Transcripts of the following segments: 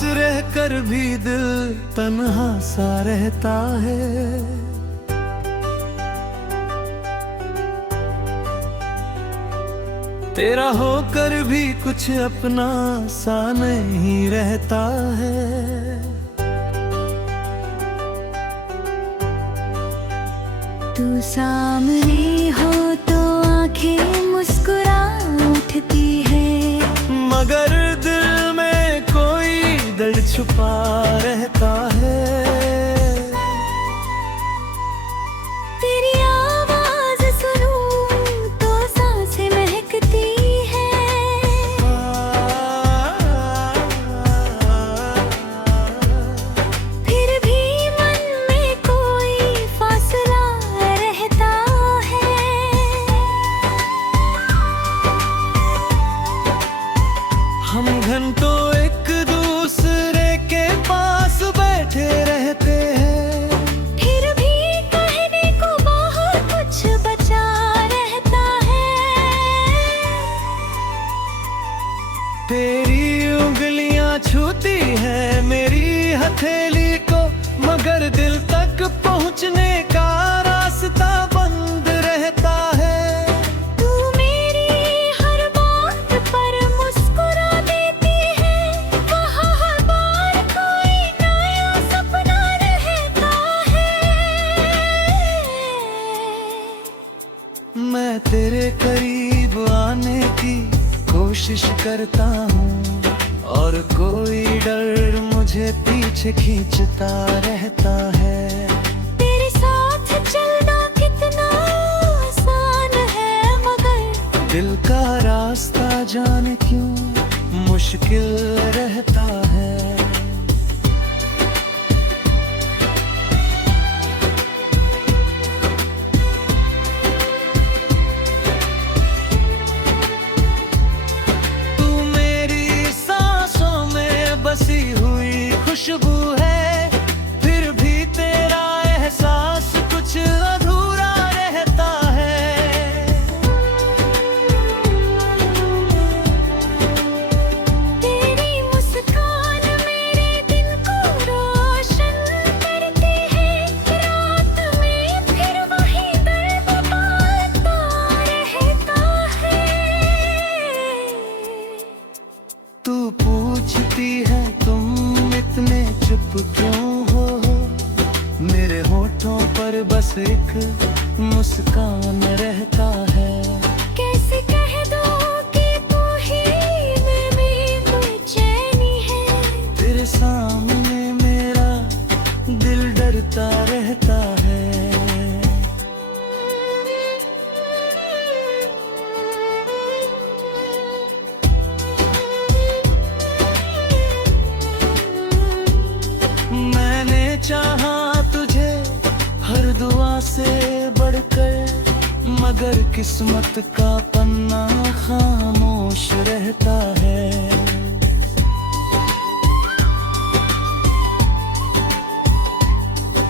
पास रहकर भी दिल तन्हा सा रहता है। तेरा होकर भी कुछ अपना सा नहीं रहता है। तू सामने हो तो आंखें मुस्कुरा उठती है, मगर दिल में कोई दर्द छुपा रहता है। तेरी आवाज सुनूं तो सांसें महकती है, फिर भी मन में कोई फासला रहता है। हम घंटों एक दूसरे के पास बैठे रहते हैं, फिर भी कहने को बहुत कुछ बचा रहता है। तेरी उंगलियां छूती हैं मेरी हथेली को, मगर दिल तक पहुंचने का रास्ता बंद रहता है। तू मेरी हर बात पर मुस्कुरा देती है, वहाँ हर बार कोई नया सपना रहता है। मैं तेरे करीब आने की कोशिश करता हूँ, और कोई डर मुझे पीछे खींचता रहता है। तेरे साथ चलना कितना आसान है, मगर दिल का रास्ता जाने क्यों मुश्किल रहता है। तू मेरी सांसों में बसी हुई खुशबू है, फिर भी तेरा एहसास कुछ अधूरा रहता है। तेरी मुस्कान मेरे दिन को रोशन करती है, रात में फिर वही दर्द बांधता रहता है। तू पूछती है तुम इतने चुप क्यों हो, मेरे होठों पर बस एक मुस्कान रहता है। कैसे कह दो कि तू ही में भी बेचैनी है, तेरे सामने मेरा दिल डरता रहता है। मैंने चाहा तुझे हर दुआ से बढ़कर, मगर किस्मत का पन्ना खामोश रहता है।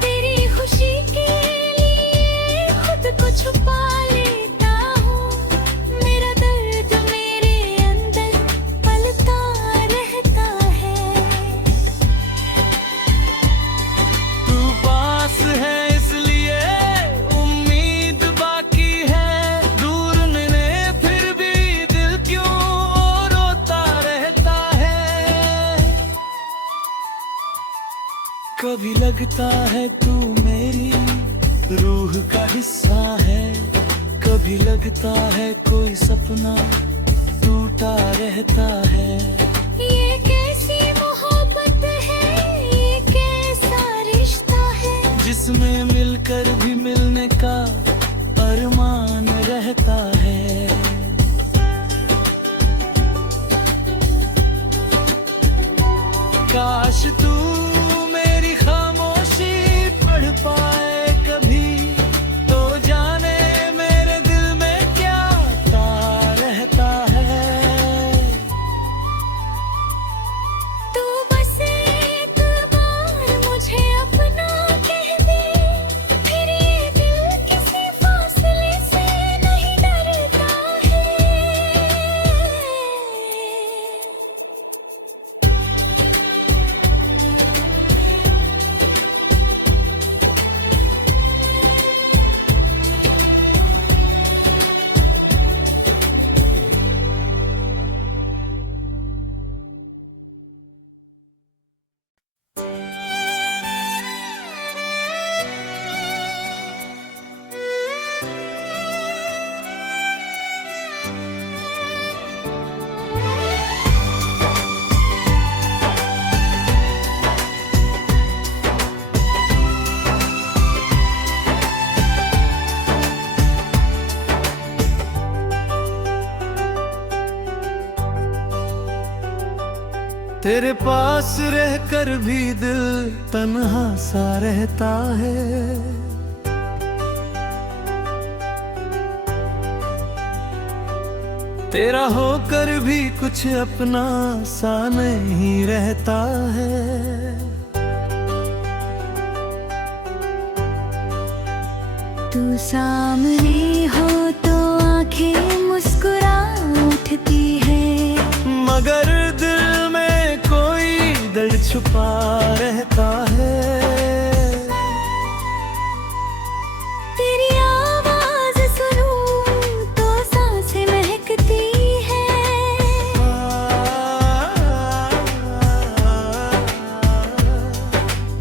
तेरी खुशी के लिए खुद को छुपा लेता हूँ, मेरा दर्द मेरे अंदर पलता रहता है। तू पास है इसलिए उम्मीद बाकी है, दूर ने फिर भी दिल क्यों रोता रहता है। कभी लगता है तू मेरी रूह का हिस्सा है, कभी लगता है कोई सपना टूटा रहता है। ये कैसी मोहब्बत है, ये कैसा रिश्ता है, जिसमें मिलकर भी मिलने का अरमान रहता है। काश तू मेरी खामोशी पढ़ पाए कभी, तो जाने मेरे दिल में क्या रहता है। तेरे पास रहकर भी दिल तन्हा सा रहता है। तेरा होकर भी कुछ अपना सा नहीं रहता है। तू सामने हो तो आंखें मुस्कुरा उठती है, मगर दिल में कोई दर्द छुपा रहता है। तेरी आवाज सुनूं तो सांसें महकती है।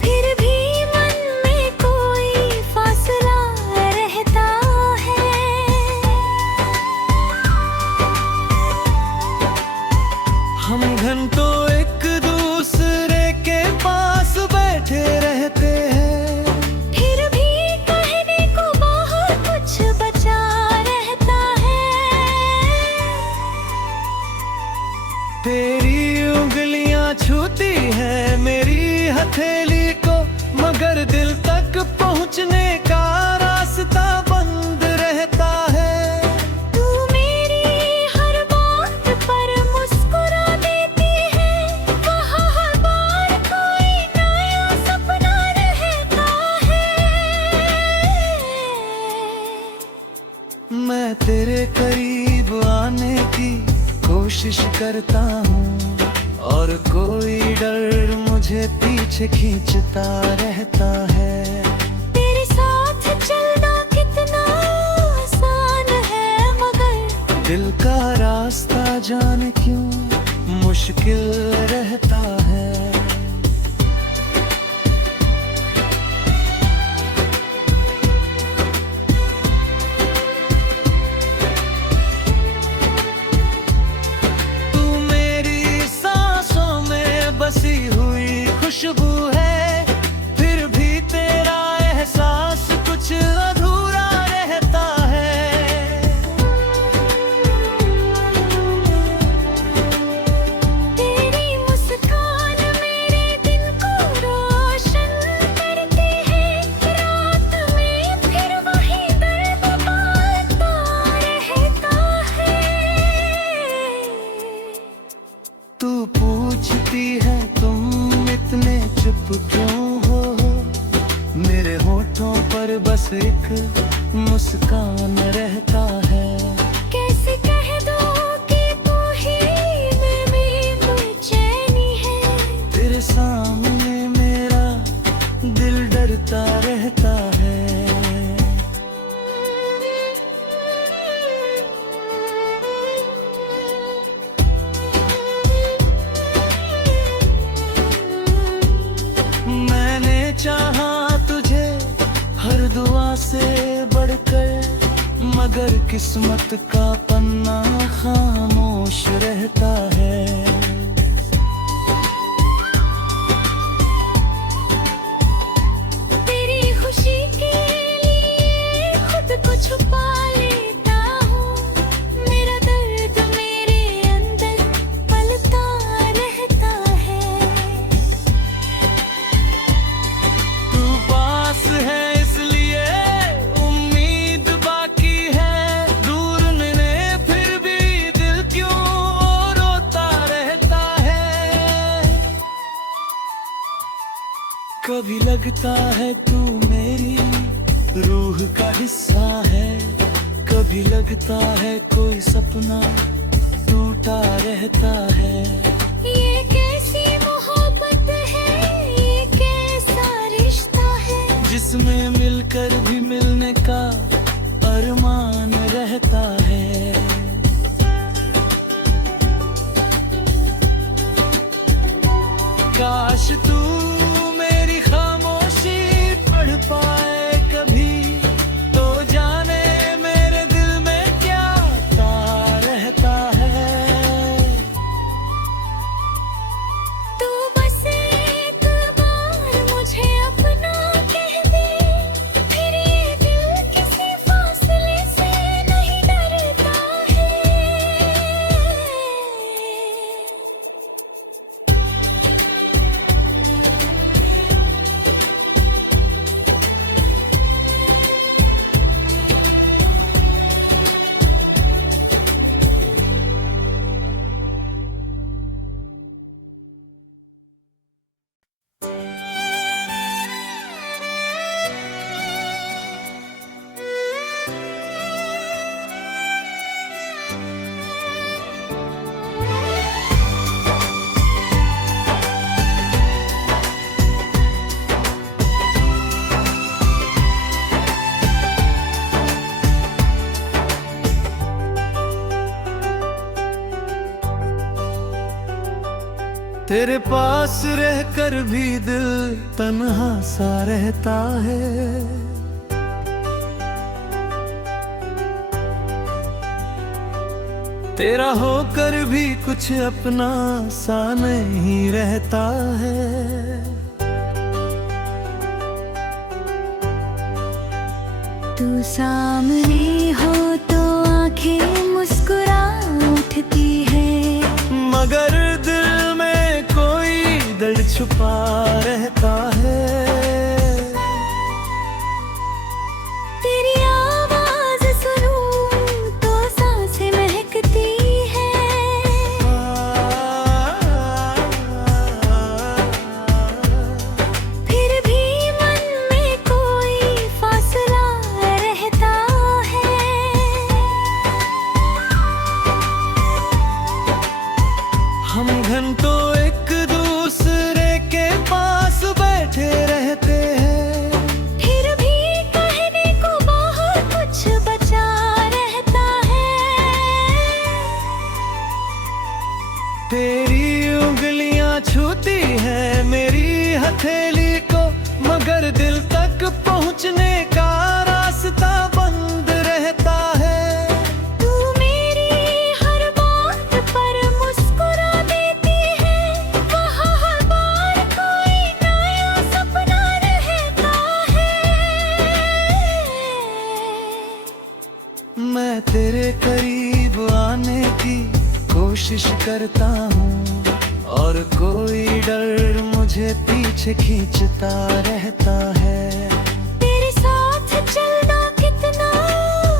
फिर भी मन में कोई फासला रहता है। हम घंटों एक दूसरे के पास बैठे रहते हैं, फिर भी कहने को बहुत कुछ बचा रहता है। तेरी उंगलियां छूती है मेरी हथेली को, मगर दिल तक पहुंचने का रास्ता बंद रहता है। तू मेरी हर बात पर मुस्कुरा देती है, वहाँ हर बार कोई नया सपना रहता है। मैं तेरे करीब आने की कोशिश करता हूँ, और कोई डर मुझे पीछे खींचता रहता है। तेरे साथ चलना कितना आसान है, मगर दिल का रास्ता जाने क्यों मुश्किल रहता है। तू मेरी सांसों में बसी हुई खुशबू है, फिर भी तेरा एहसास कुछ अधूरा रहता है। तेरी मुस्कान मेरे दिन को रोशन करती है, रात में फिर वही दर्द बाता रहता है। तू पूछती है तुम इतने चुप क्यों हो, मेरे होठों पर बस एक मुस्कान रहता है। कैसे कह दो कि तू ही मेरी बेचैनी है, तेरे सामने मेरा दिल डरता रहता है। मैंने चाहा तुझे हर दुआ से बढ़कर, मगर किस्मत का पन्ना खामोश रहता है। तेरी खुशी के लिए खुद को छुपा लेता हूँ, मेरा दर्द मेरे अंदर पलता रहता है। तू पास है इसलिए उम्मीद बाकी है, दूर मिले फिर भी दिल क्यों रोता रहता है। कभी लगता है तू मेरी रूह का हिस्सा है, कभी लगता है कोई सपना टूटा रहता है। ये कैसी मोहब्बत है, ये कैसा रिश्ता है, जिसमें मिलकर भी मिलने का अरमान रहता है। काश तू मेरी खामोशी पढ़ पाए कभी, तो जाने मेरे दिल में क्या रहता है। तेरे पास रहकर भी दिल तन्हा सा रहता है। तेरा होकर भी कुछ अपना सा नहीं रहता है। तू सामने हो तो आंखें मुस्कुरा उठती है, मगर दिल में कोई दर्द छुपा रहता है। तेरी आवाज सुनूं तो सांसें महकती है, फिर भी मन में कोई फासला रहता है। हम घंटों एक दूसरे के पास बैठे रहते हैं, फिर भी कहने को बहुत कुछ बचा रहता है। तेरी उंगलियां छूती है मेरी हथेली को, मगर दिल तक पहुंचने का रास्ता बंद रहता है। तू मेरी हर बात पर मुस्कुरा देती है, वहाँ हर बार कोई नया सपना रहता है। मैं तेरे करीब आने की कोशिश करता हूँ, और कोई डर मुझे पीछे खींचता रहता है। तेरे साथ चलना कितना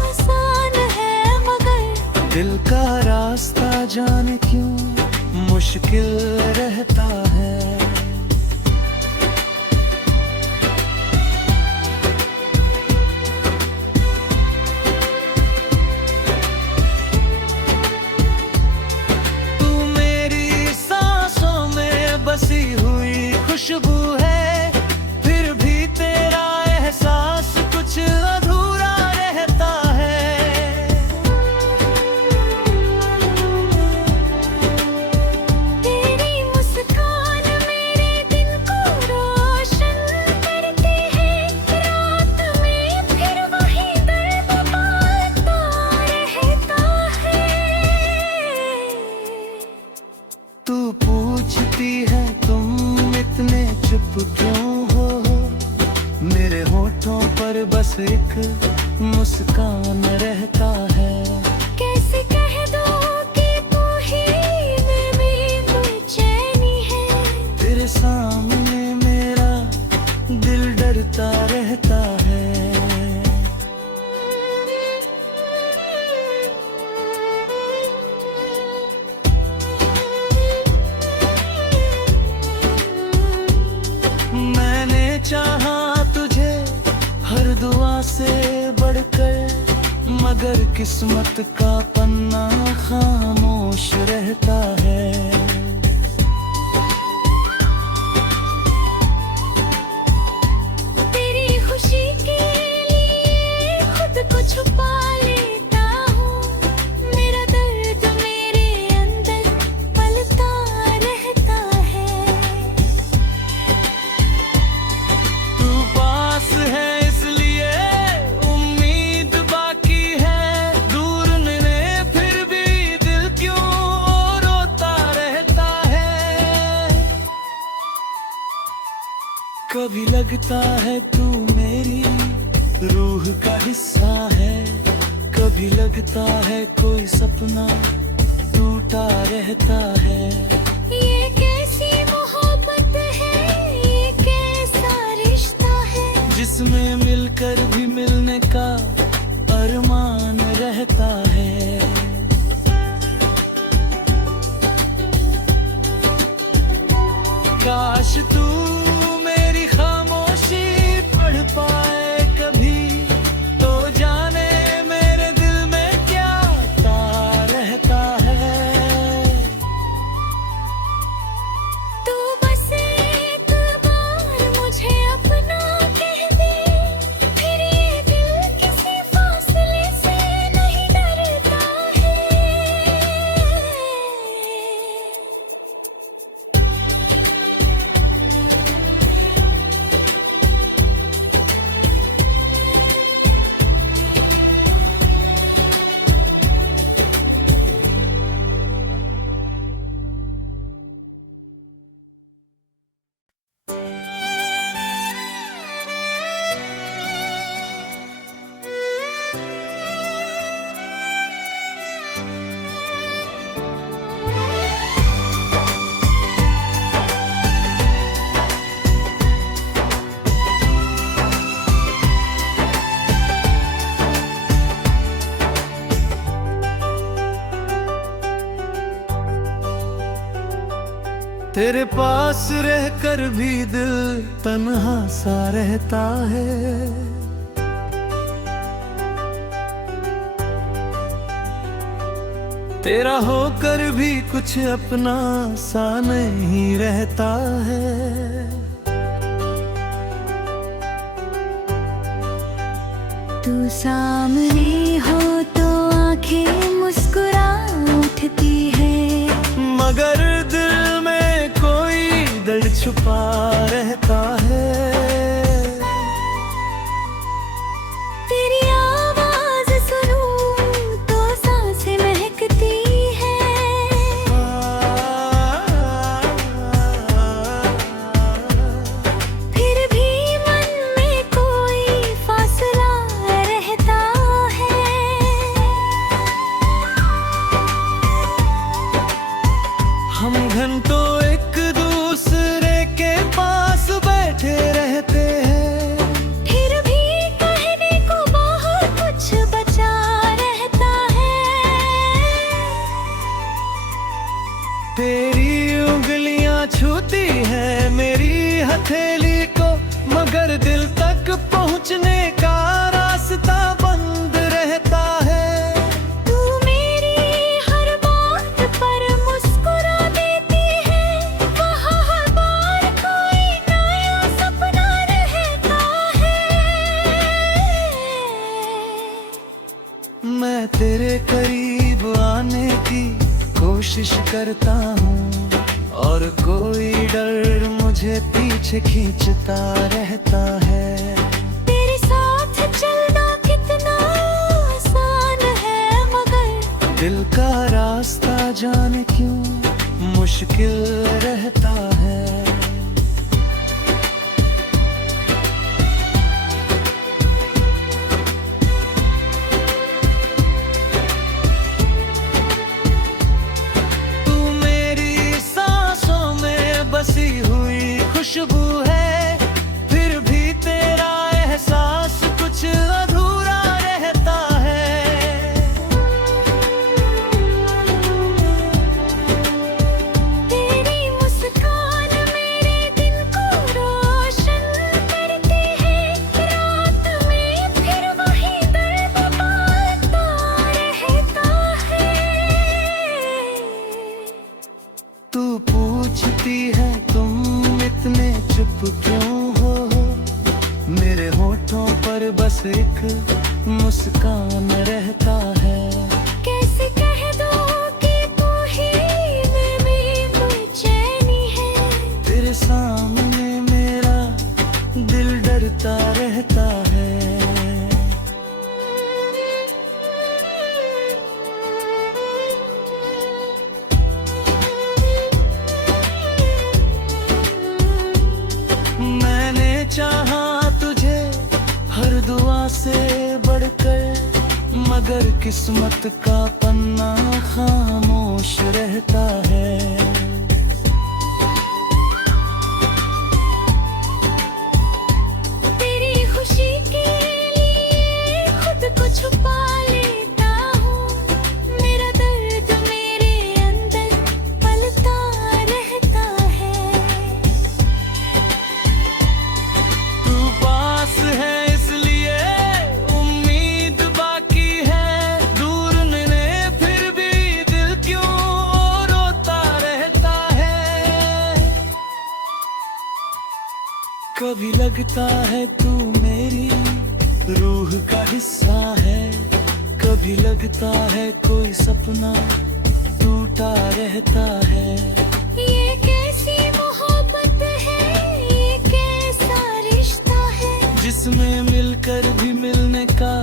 आसान है, मगर दिल का रास्ता जाने क्यों मुश्किल रहता है। तू मेरी सांसों में बसी हुई खुशबू है, फिर भी तेरा एहसास कुछ अधूरा रहता है। तेरी मुस्कान मेरे दिन को रोशन करती है, रात में फिर वही दर्द बाता रहता है। तू पूछती है तुम इतने चुप क्यों हो, मेरे होठों पर बस एक मुस्कान रहता है। कैसे कह दो कि तू ही मेरी बेचैनी है, तेरे सामने मेरा दिल डरता रहता है। मैंने चाहा तुझे हर दुआ से बढ़कर, मगर किस्मत का पन्ना खामोश रहता है। तेरी खुशी के लिए खुद को छुपा लेता हूँ, मेरा दर्द मेरे अंदर पलता रहता है। तू पास है इसलिए उम्मीद बाकी है, दूर ने फिर भी दिल क्यों रोता रहता है। कभी लगता है तू मेरी रूह का हिस्सा है, कभी लगता है कोई सपना टूटा रहता है। ये कैसी मोहब्बत है, ये कैसा रिश्ता है, जिसमें मिलकर भी मिलने का अरमान रहता है। काश तू मेरी खामोशी पढ़ पाए कभी, तो जाने मेरे दिल में क्या ता रहता है। तेरे पास रहकर भी दिल तन्हा सा रहता है। तेरा होकर भी कुछ अपना सा नहीं रहता है। तू सामने हो तो आंखें मुस्कुरा उठती है, मगर दिल में कोई दर्द छुपा रहता है। तेरी आवाज सुनूं तो सांसें महकती है, फिर भी मन में कोई फासला रहता है। हम घंटों एक दूसरे के पास बैठे रहते हैं, फिर भी कहने को बहुत कुछ बचा रहता है। तेरी उंगलियां छूती हैं मेरी हथेली को, मगर दिल तक पहुंचने का रास्ता बंद रहता है। तू मेरी हर बात पर मुस्कुरा देती है, वहाँ हर बार कोई नया सपना रहता है। मैं तेरे करीब आने की कोशिश करता हूँ, और कोई डर मुझे पीछे खींचता रहता है। तेरे साथ चलना कितना आसान है, मगर दिल का रास्ता जाने क्यों मुश्किल रहता है। तू मेरी सांसों में बसी हुई खुशबू है, फिर भी तेरा एहसास कुछ अधूरा रहता है। तेरी मुस्कान मेरे दिन को रोशन करती है, रात में फिर वही दर्द बांधता रहता है। तू पूछती है तुम इतने चुप क्यों हो, मेरे होठों पर बस एक मुस्कान रहता है। कैसे कह दूं कि तू ही मेरी बेचैनी है, तेरे सामने मेरा दिल डरता रहता है। मैंने चाहा तुझे हर दुआ से बढ़कर, मगर किस्मत का पन्ना खामोश रहता है। तेरी खुशी के लिए खुद को छुपा लेता हूँ, मेरा दर्द मेरे अंदर पलता रहता है। तू पास है इसलिए उम्मीद बाकी है, दूर ने फिर भी दिल क्यों रोता रहता है। कभी लगता है तू मेरी रूह का हिस्सा है, कभी लगता है कोई सपना टूटा रहता है। ये कैसी मोहब्बत है, ये कैसा रिश्ता है, जिसमें मिलकर भी मिलने का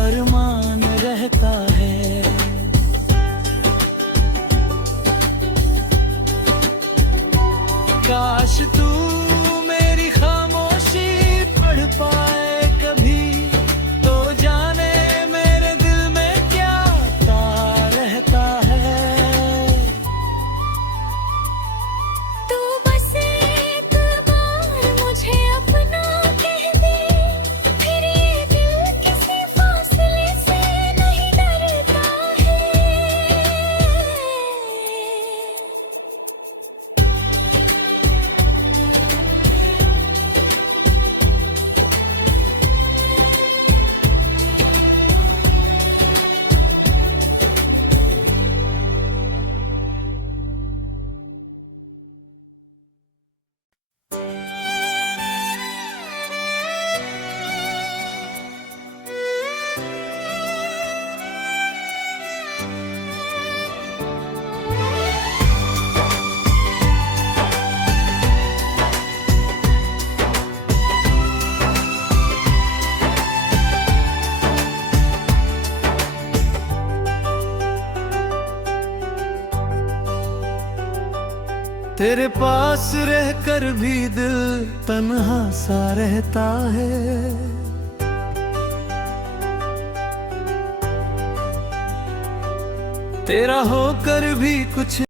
अरमान रहता है। काश तू मेरी खामोशी पढ़ पाए कभी, तो जाने मेरे दिल में क्या रहता है। तेरे पास रहकर भी दिल तन्हा सा रहता है। तेरा होकर भी कुछ